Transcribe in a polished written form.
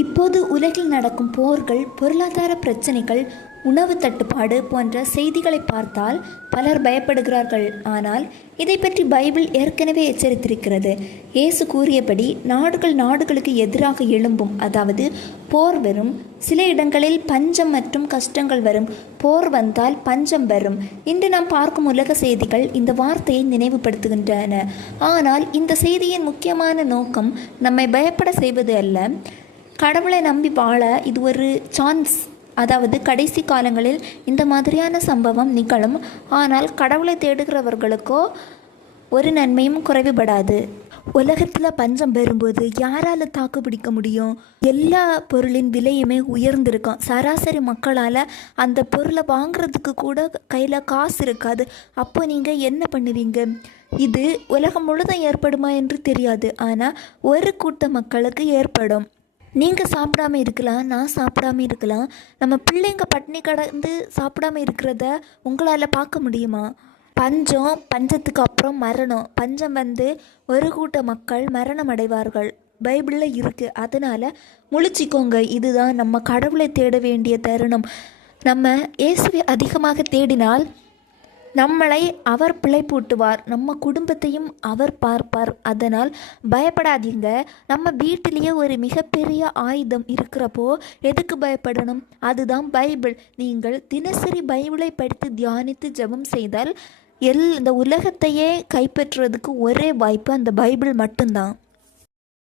இப்போது உலகில் நடக்கும் போர்கள், பொருளாதார பிரச்சனைகள், உணவு தட்டுப்பாடு போன்ற செய்திகளை பார்த்தால் பலர் பயப்படுகிறார்கள். ஆனால் இதை பற்றி பைபிள் ஏற்கனவே எச்சரித்திருக்கிறது. இயேசு கூறியபடி நாடுகள் நாடுகளுக்கு எதிராக எழும்பும், அதாவது போர் வரும். சில இடங்களில் பஞ்சம் மற்றும் கஷ்டங்கள் வரும். போர் வந்தால் பஞ்சம் வரும். இன்று நாம் பார்க்கும் உலக செய்திகள் இந்த வார்த்தையை நினைவுபடுத்துகின்றன. ஆனால் இந்த செய்தியின் முக்கியமான நோக்கம் நம்மை பயப்பட செய்வது அல்ல. கடவுளை நம்பி வாழ இது ஒரு சான்ஸ். அதாவது கடைசி காலங்களில் இந்த மாதிரியான சம்பவம் நிகழும். ஆனால் கடவுளை தேடுகிறவர்களுக்கோ ஒரு நன்மையும் குறைவுபடாது. உலகத்தில் பஞ்சம் வரும்போது யாரால் தாக்கு பிடிக்க முடியும்? எல்லா பொருளின் விலையுமே உயர்ந்திருக்கும். சராசரி மக்களால் அந்த பொருளை வாங்குறதுக்கு கூட கையில் காசு இருக்காது. அப்போ நீங்கள் என்ன பண்ணுவீங்க? இது உலகம் முழுதும் ஏற்படுமா என்று தெரியாது. ஆனால் ஒரு கூட்ட மக்களுக்கு ஏற்படும். நீங்கள் சாப்பிடாம இருக்கலாம், நான் சாப்பிடாம இருக்கலாம். நம்ம பிள்ளைங்க பட்டினி கடந்து சாப்பிடாம இருக்கிறத உங்களால் பார்க்க முடியுமா? பஞ்சத்துக்கு அப்புறம் மரணம். பஞ்சம் வந்து ஒரு கூட்ட மக்கள் மரணம் அடைவார்கள். பைபிளில் இருக்குது. அதனால் முழிச்சிக்கோங்க. இதுதான் நம்ம கடவுளை தேட வேண்டிய தருணம். நம்ம இயேசுவை அதிகமாக தேடினால் நம்மளை அவர் பிழைப்பூட்டுவார். நம்ம குடும்பத்தையும் அவர் பார்ப்பார். அதனால் பயப்படாதீங்க. நம்ம வீட்டிலேயே ஒரு மிகப்பெரிய ஆயுதம் இருக்கிறப்போ எதுக்கு பயப்படணும்? அதுதான் பைபிள். நீங்கள் தினசரி பைபிளை படித்து தியானித்து ஜெபம் செய்தால் இந்த உலகத்தையே கைப்பற்றுவதற்கு ஒரே வாய்ப்பு அந்த பைபிள் மட்டும்தான்.